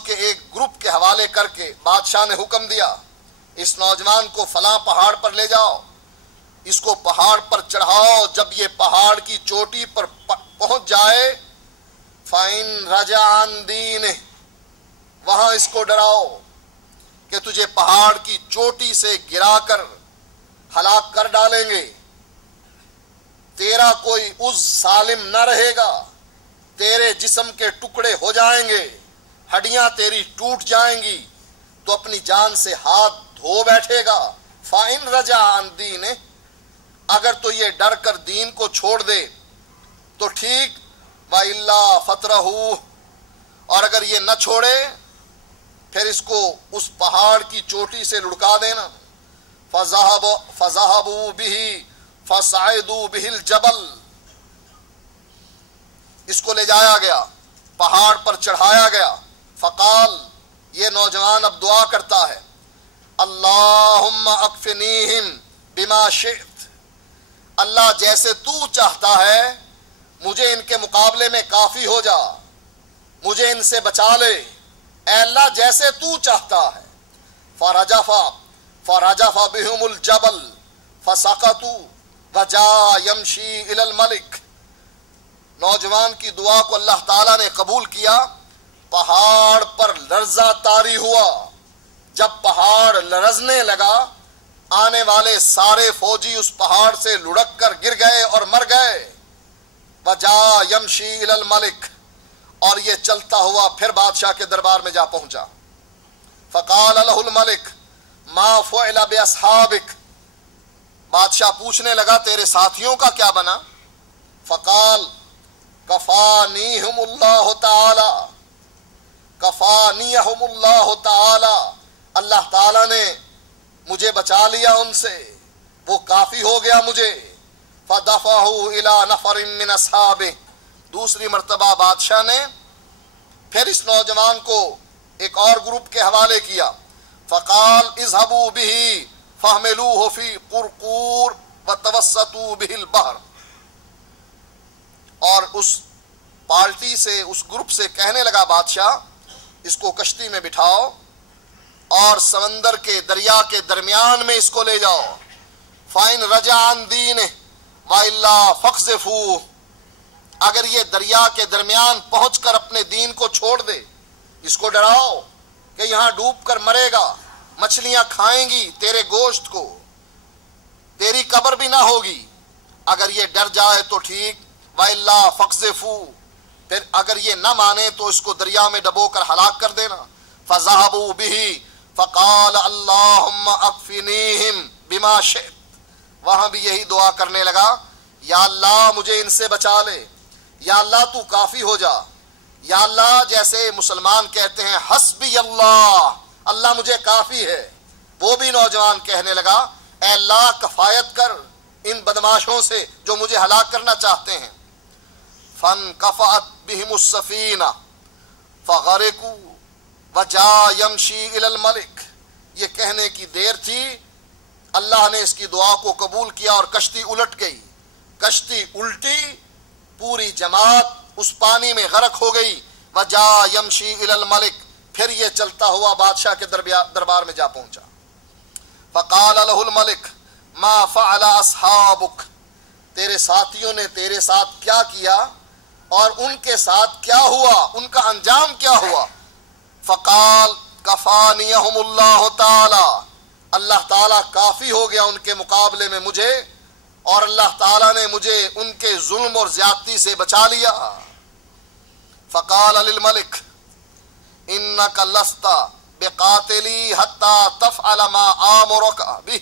کے ایک گروپ کے حوالے کر کے بادشاہ نے حکم دیا اس نوجوان کو فلاں پہاڑ پر لے جاؤ، اس کو پہاڑ پر چڑھاؤ، جب یہ پہاڑ کی چوٹی پر پہنچ جائے فَإِن رَجَعَ عَن دِينِهِ، وہاں اس کو ڈراؤ کہ تجھے پہاڑ کی چوٹی سے گرا کر ہلاک کر ڈالیں گے، تیرا کوئی عضو سالم نہ رہے گا، تیرے جسم کے ٹکڑے ہو جائیں گے، ہڈیاں تیری ٹوٹ جائیں گی، تو اپنی جان سے ہاتھ دھو بیٹھے گا۔ فَإِن رَجَعَ عَن دِينِهِ، اگر تو یہ ڈر کر دین کو چھوڑ دے تو ٹھیک، وَإِلَّا فَتْرَهُ، اور اگر یہ نہ چھوڑے پھر اس کو اس پہاڑ کی چوٹی سے لڑکا دینا۔ فَذَهَبُوا بِهِ فَصَعِدُوا بِهِ الْجَبَلَ، اس کو لے جایا گیا، پہاڑ پر چڑھایا گیا۔ فقال، یہ نوجوان اب دعا کرتا ہے، اللہم اکفنیہم بما شئت، اللہ جیسے تو چاہتا ہے مجھے ان کے مقابلے میں کافی ہو جا، مجھے ان سے بچا لے، اے اللہ جیسے تو چاہتا ہے۔ فرجف بهم الجبل فسقطوا وجاء يمشي الى الملك، نوجوان کی دعا کو اللہ تعالیٰ نے قبول کیا، پہاڑ پر لرزہ طاری ہوا، جب پہاڑ لرزنے لگا آنے والے سارے فوجی اس پہاڑ سے لڑک کر گر گئے اور مر گئے۔ وجاء يمشي الى الملك، اور یہ چلتا ہوا پھر بادشاہ کے دربار میں جا پہنچا۔ فقال له الملك ما فعل باصحابك، بادشاہ پوچھنے لگا تیرے ساتھیوں کا کیا بنا؟ فقال کفانیہم اللہ تعالی، کفانیہم اللہ تعالی، اللہ تعالیٰ نے مجھے بچا لیا ان سے، وہ کافی ہو گیا مجھے۔ فدفعہ الی نفر من اصحابہ، دوسری مرتبہ بادشاہ نے پھر اس نوجوان کو ایک اور گروپ کے حوالے کیا۔ فقال اذهبوا به فاحملوه في قرقور وتوسطوا به البحر، اور اس پارٹی سے اس گروپ سے کہنے لگا بادشاہ اس کو کشتی میں بٹھاؤ اور سمندر کے دریا کے درمیان میں اس کو لے جاؤ۔ فَإِن رَجَعَ عَن دِينِهِ وَإِلَّا فَاقْذِفُوهُ، اگر یہ دریا کے درمیان پہنچ کر اپنے دین کو چھوڑ دے، اس کو ڈراؤ کہ یہاں ڈوب کر مرے گا، مچھلیاں کھائیں گی تیرے گوشت کو، تیری قبر بھی نہ ہوگی، اگر یہ ڈر جائے تو ٹھیک، وَإِلَّا فَاقْذِفُوهُ، پھر اگر یہ نہ مانے تو اس کو دریا میں ڈبو کر ہلاک کر دینا۔ فَذَهَبُوا بِهِ فَقَالَ اللَّهُمَّ أَكْفِنِيهِمْ بِمَا شِئْتَ، وہاں بھی یہی دعا کرنے لگا، یا اللہ مجھے ان سے بچا لے، یا اللہ تو کافی ہو جا، یا اللہ جیسے مسلمان کہتے ہیں حسبی اللہ، اللہ مجھے کافی ہے، وہ بھی نوجوان کہنے لگا اے اللہ کفایت کر ان بدماشوں سے جو مجھے ہلاک کرنا چاہتے ہیں۔ فانکفأت بہم السفینہ فغرقوا وجاء یمشی الی الملک، یہ کہنے کی دیر تھی، اللہ نے اس کی دعا کو قبول کیا اور کشتی الٹ گئی، کشتی الٹی، پوری جماعت اس پانی میں غرق ہو گئی۔ وجاء یمشی الی الملک، پھر یہ چلتا ہوا بادشاہ کے دربار میں جا پہنچا۔ فقال له الملک ما فعل اصحابک، تیرے ساتھیوں نے تیرے ساتھ کیا کیا اور ان کے ساتھ کیا ہوا، ان کا انجام کیا ہوا؟ فقال کفانیہم اللہ تعالی، اللہ تعالیٰ کافی ہو گیا ان کے مقابلے میں مجھے، اور اللہ تعالیٰ نے مجھے ان کے ظلم اور زیادتی سے بچا لیا۔ فقال للملک انک لست بقاتلی حتی تفعل ما آمرک بہ،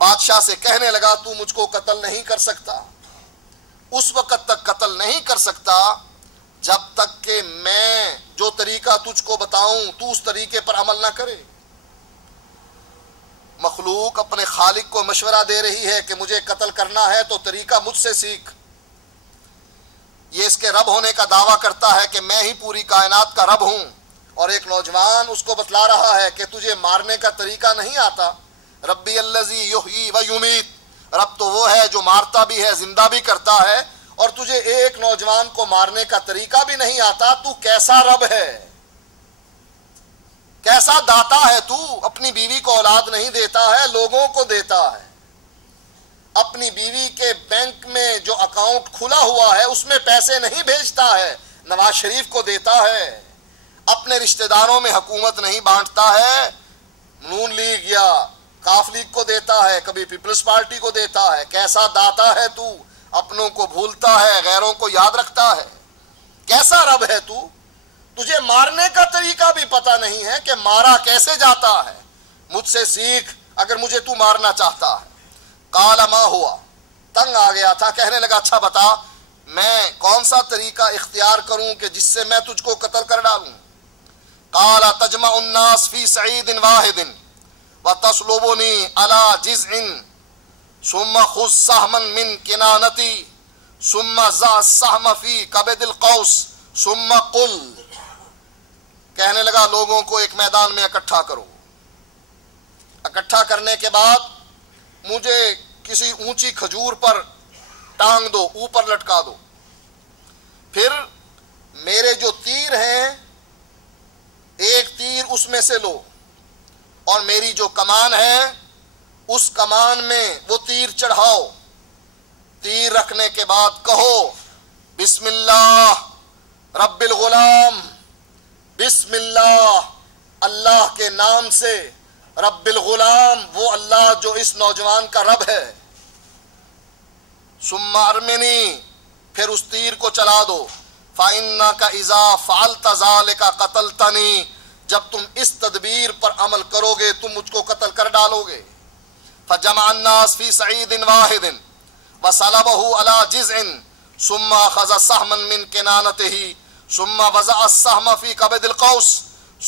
بادشاہ سے کہنے لگا تو مجھ کو قتل نہیں کر سکتا، اس وقت تک قتل نہیں کر سکتا جب تک کہ میں جو طریقہ تجھ کو بتاؤں تو اس طریقے پر عمل نہ کرے۔ مخلوق اپنے خالق کو مشورہ دے رہی ہے کہ مجھے قتل کرنا ہے تو طریقہ مجھ سے سیکھ، یہ اس کے رب ہونے کا دعویٰ کرتا ہے کہ میں ہی پوری کائنات کا رب ہوں، اور ایک نوجوان اس کو بتلا رہا ہے کہ تجھے مارنے کا طریقہ نہیں آتا، ربی الذی یحیی و یمیت، رب تو وہ ہے جو مارتا بھی ہے زندہ بھی کرتا ہے، اور تجھے ایک نوجوان کو مارنے کا طریقہ بھی نہیں آتا، تو کیسا رب ہے؟ کیسا داتا ہے تو، اپنی بیوی کو اولاد نہیں دیتا ہے، لوگوں کو دیتا ہے۔ اپنی بیوی کے بینک میں جو اکاؤنٹ کھلا ہوا ہے اس میں پیسے نہیں بھیجتا ہے، نواز شریف کو دیتا ہے۔ اپنے رشتہ داروں میں حکومت نہیں بانٹتا ہے، نون لیگ یا کاف لیگ کو دیتا ہے، کبھی پیپلز پارٹی کو دیتا ہے۔ کیسا داتا ہے تو، اپنوں کو بھولتا ہے، غیروں کو یاد رکھتا ہے۔ کیسا رب ہے تو، تجھے مارنے کا طریقہ بھی پتہ نہیں ہے کہ مارا کیسے جاتا ہے۔ مجھ سے سیکھ اگر مجھے تو مارنا چاہتا ہے۔ قال ما ہوا، تنگ آ گیا تھا، کہنے لگا اچھا بتا میں کون سا طریقہ اختیار کروں کہ جس سے میں تجھ کو قتل کر ڈالوں۔ قال تجمع الناس فی سعید واحد وتصلبنی علی جزع ثم خذ سہما من کنانتی ثم ضع السہم فی کبد القوس ثم قل، کہنے لگا لوگوں کو ایک میدان میں اکٹھا کرو، اکٹھا کرنے کے بعد مجھے کسی اونچی کھجور پر ٹانگ دو، اوپر لٹکا دو، پھر میرے جو تیر ہیں ایک تیر اس میں سے لو اور میری جو کمان ہے اس کمان میں وہ تیر چڑھاؤ۔ تیر رکھنے کے بعد کہو بسم اللہ رب الغلام، بسم اللہ اللہ کے نام سے، رب الغلام وہ اللہ جو اس نوجوان کا رب ہے۔ ثم ارمنی، پھر اس تیر کو چلا دو۔ فَإِنَّكَ إِذَا فَعَلْتَ ذَلِكَ قَتَلْتَنِي، جب تم اس تدبیر پر عمل کرو گے تم مجھ کو قتل کر ڈالو گے۔ فَجَمَعَ النَّاسَ فِي سَعِيدٍ وَاحِدٍ وَصَلَبَهُ عَلَى جِزْعٍ ثُمَّ أَخَذَ سَهْمًا مِنْ كِنَانَتِهِ ثُمَّ وَضَعَ السَّهْمَ فِي كَبَدِ الْقَوْسِ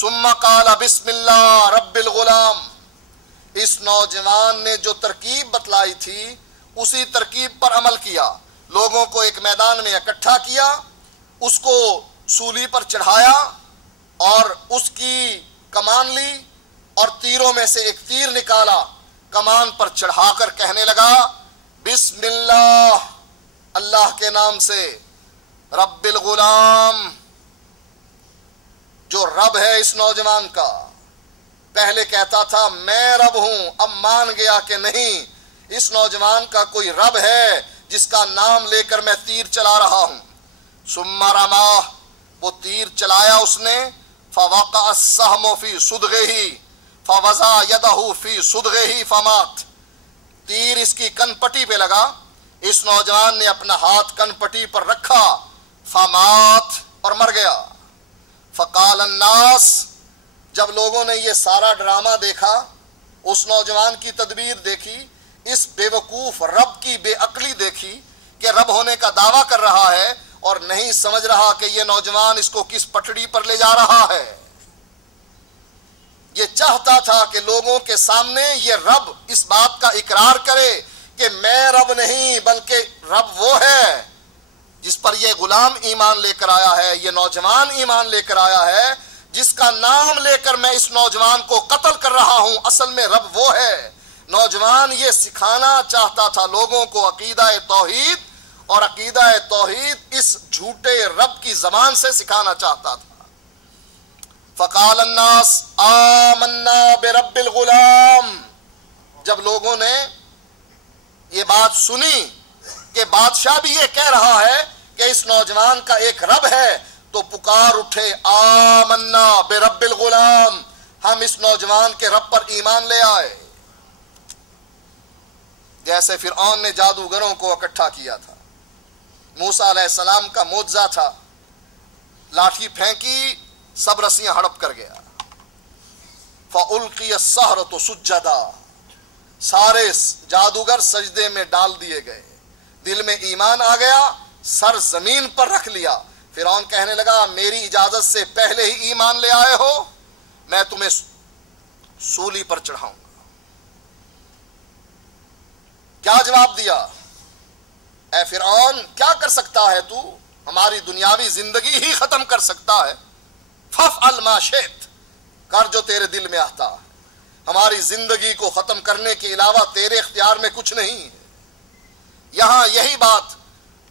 ثُمَّ قَالَ بِسْمِ اللَّهِ رَبِّ الْغُلَامِ۔ اس نوجوان نے جو ترکیب بتلائی تھی اسی ترکیب پر عمل کیا، لوگوں کو ایک میدان میں اکٹھا کیا، اس کو سولی پر چڑھایا اور اس کی کمان لی اور تیروں میں سے ایک تیر نکالا، کمان پر چڑھا کر کہنے لگا بسم اللہ اللہ کے نام سے، رب الغلام جو رب ہے اس نوجوان کا۔ پہلے کہتا تھا میں رب ہوں، اب مان گیا کہ نہیں اس نوجوان کا کوئی رب ہے جس کا نام لے کر میں تیر چلا رہا ہوں۔ ثم رماہ، وہ تیر چلایا اس نے، فوقع السہم فی صدغہ فوضع یدہ فی صدغہ فمات، تیر اس کی کن پٹی پہ لگا، اس نوجوان نے اپنا ہاتھ کن پٹی پر رکھا، فمات اور مر گیا۔ فقال الناس، جب لوگوں نے یہ سارا ڈرامہ دیکھا، اس نوجوان کی تدبیر دیکھی، اس بے وقوف رب کی بے عقلی دیکھی کہ رب ہونے کا دعویٰ کر رہا ہے اور نہیں سمجھ رہا کہ یہ نوجوان اس کو کس پٹڑی پر لے جا رہا ہے۔ یہ چاہتا تھا کہ لوگوں کے سامنے یہ رب اس بات کا اقرار کرے کہ میں رب نہیں بلکہ رب وہ ہے جس پر یہ غلام ایمان لے کر آیا ہے، یہ نوجوان ایمان لے کر آیا ہے، جس کا نام لے کر میں اس نوجوان کو قتل کر رہا ہوں، اصل میں رب وہ ہے۔ نوجوان یہ سکھانا چاہتا تھا لوگوں کو عقیدہ توحید، اور عقیدہ توحید اس جھوٹے رب کی زبان سے سکھانا چاہتا تھا۔ فقال الناس آمنا برب الغلام، جب لوگوں نے یہ بات سنی کہ بادشاہ بھی یہ کہہ رہا ہے کہ اس نوجوان کا ایک رب ہے، تو پکار اٹھے آمنا برب الغلام، ہم اس نوجوان کے رب پر ایمان لے آئے۔ جیسے فرعون نے جادوگروں کو اکٹھا کیا تھا، موسیٰ علیہ السلام کا معجزہ تھا، لاٹھی پھینکی سب رسیاں ہڑپ کر گیا۔ فَأُلْقِيَ السَّحَرَةُ سُجَّدًا، سارے جادوگر سجدے میں ڈال دیے گئے، دل میں ایمان آ گیا، سر زمین پر رکھ لیا۔ فرعون کہنے لگا میری اجازت سے پہلے ہی ایمان لے آئے ہو، میں تمہیں سولی پر چڑھاؤں گا۔ کیا جواب دیا؟ اے فرعون کیا کر سکتا ہے تو؟ ہماری دنیاوی زندگی ہی ختم کر سکتا ہے۔ فَافْعَلْ مَا شِئْتَ، کر جو تیرے دل میں آتا ہے، ہماری زندگی کو ختم کرنے کے علاوہ تیرے اختیار میں کچھ نہیں ہے۔ یہاں یہی بات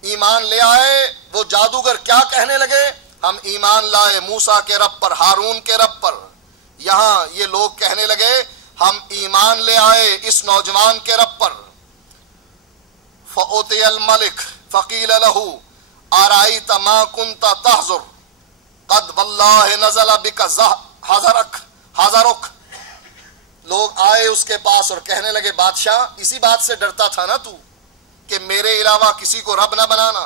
ایمان لے آئے، وہ جادوگر کیا کہنے لگے؟ ہم ایمان لائے موسیٰ کے رب پر، ہارون کے رب پر۔ یہاں یہ لوگ کہنے لگے ہم ایمان لے آئے اس نوجوان کے رب پر. فَأُتِيَ الْمَلِكُ فَقِيلَ لَهُ أَرَأَيْتَ مَا كُنْتَ تَحْذُرُ قَدْ وَاللَّهِ نَزَلَ بِكَ حَذَرُكَ. لوگ آئے اس کے پاس اور کہنے لگے بادشاہ اسی بات سے ڈرتا تھا نا تو کہ میرے علاوہ کسی کو رب نہ بنانا.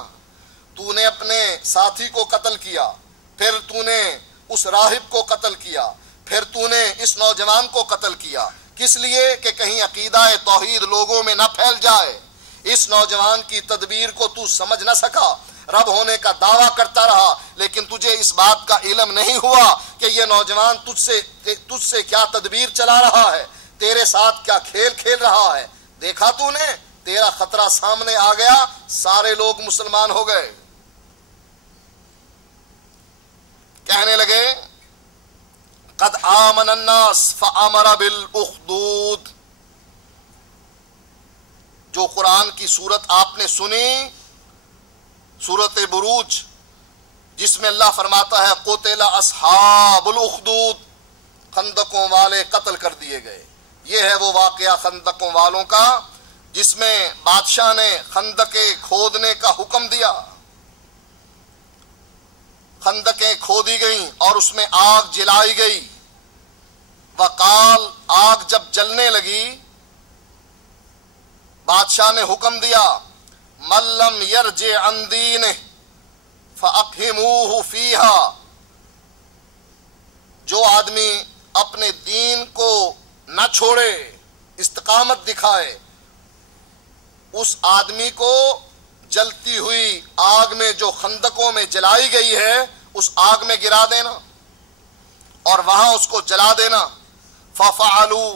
تو نے اپنے ساتھی کو قتل کیا, پھر تو نے اس راہب کو قتل کیا, پھر تو نے اس نوجوان کو قتل کیا. کس لیے؟ کہ کہیں عقیدہ توحید لوگوں میں نہ پھیل جائے. اس نوجوان کی تدبیر کو تو سمجھ نہ سکا, رب ہونے کا دعویٰ کرتا رہا, لیکن تجھے اس بات کا علم نہیں ہوا کہ یہ نوجوان تجھ سے کیا تدبیر چلا رہا ہے, تیرے ساتھ کیا کھیل کھیل رہا ہے. دیکھا تو نے, تیرا خطرہ سامنے آ گیا, سارے لوگ مسلمان ہو گئے. کہنے لگے قد آمن الناس فامر بالاخدود. جو قرآن کی صورت آپ نے سنی, سورت بروج, جس میں اللہ فرماتا ہے قتل اصحاب الاخدود, خندقوں والے قتل کر دیے گئے. یہ ہے وہ واقعہ خندقوں والوں کا جس میں بادشاہ نے خندقیں کھودنے کا حکم دیا. خندقیں کھودی گئیں اور اس میں آگ جلائی گئی. وقال, آگ جب جلنے لگی بادشاہ نے حکم دیا من لم یرجع عن دینہ فاقہموہ فیہا. جو آدمی اپنے دین کو نہ چھوڑے, استقامت دکھائے, اس آدمی کو جلتی ہوئی آگ میں جو خندقوں میں جلائی گئی ہے اس آگ میں گرا دینا اور وہاں اس کو جلا دینا. ففعلوا,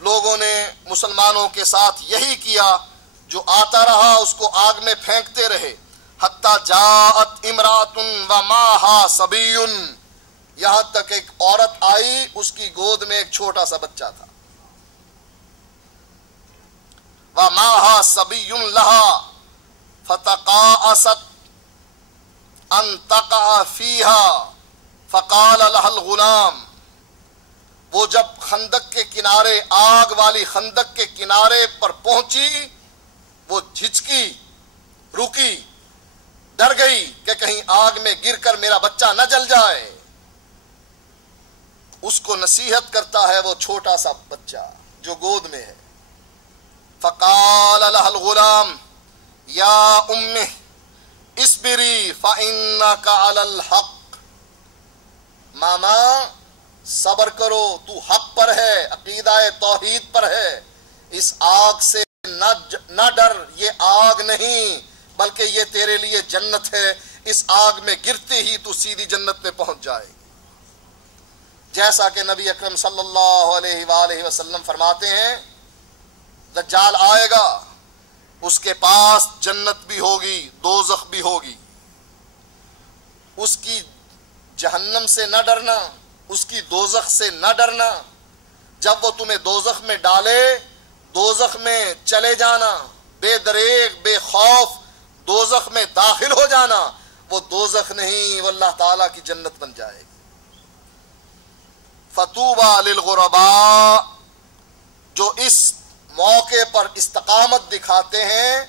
لوگوں نے مسلمانوں کے ساتھ یہی کیا, جو آتا رہا اس کو آگ میں پھینکتے رہے. حتی جاءت امرات ومعها صبی, یہاں تک ایک عورت آئی, اس کی گود میں ایک چھوٹا سا بچہ تھا. وَمَعَهَا صَبِيٌّ لَهَا فَتَقَاءَسَتْ أَن تَقَعَ فِيهَا فَقَالَ لَهَا الْغُلَامُ. وہ جب خندق کے کنارے, آگ والی خندق کے کنارے پر پہنچی, وہ جھجکی, رکی, ڈر گئی کہ کہیں آگ میں گر کر میرا بچہ نہ جل جائے. اس کو نصیحت کرتا ہے وہ چھوٹا سا بچہ جو گود میں ہے. فقال لها الغلام یا امہ اصبری فإنک علی الحق. ماما صبر کرو, تو حق پر ہے, عقیدہ توحید پر ہے. اس آگ سے نہ ڈر, یہ آگ نہیں بلکہ یہ تیرے لیے جنت ہے. اس آگ میں گرتے ہی تو سیدھی جنت میں پہنچ جائے گی. جیسا کہ نبی اکرم صلی اللہ علیہ وآلہ وسلم فرماتے ہیں دجال آئے گا, اس کے پاس جنت بھی ہوگی, دوزخ بھی ہوگی. اس کی جہنم سے نہ ڈرنا, اس کی دوزخ سے نہ ڈرنا. جب وہ تمہیں دوزخ میں ڈالے, دوزخ میں چلے جانا, بے دریغ بے خوف دوزخ میں داخل ہو جانا. وہ دوزخ نہیں, وہ اللہ تعالیٰ کی جنت بن جائے گی. فطوبى للغرباء, جو اس موقع پر استقامت دکھاتے ہیں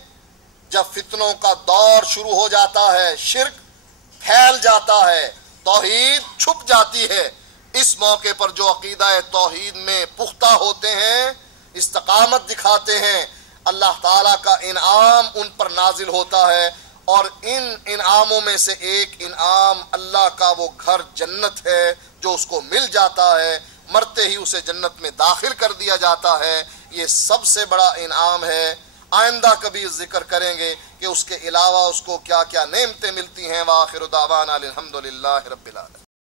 جب فتنوں کا دور شروع ہو جاتا ہے, شرک پھیل جاتا ہے, توحید چھپ جاتی ہے. اس موقع پر جو عقیدہ توحید میں پختہ ہوتے ہیں, استقامت دکھاتے ہیں, اللہ تعالیٰ کا انعام ان پر نازل ہوتا ہے. اور ان انعاموں میں سے ایک انعام اللہ کا وہ گھر جنت ہے جو اس کو مل جاتا ہے, مرتے ہی اسے جنت میں داخل کر دیا جاتا ہے. یہ سب سے بڑا انعام ہے. آئندہ کبھی ذکر کریں گے کہ اس کے علاوہ اس کو کیا کیا نعمتیں ملتی ہیں. وآخر دعوانا الحمدللہ رب العالمین.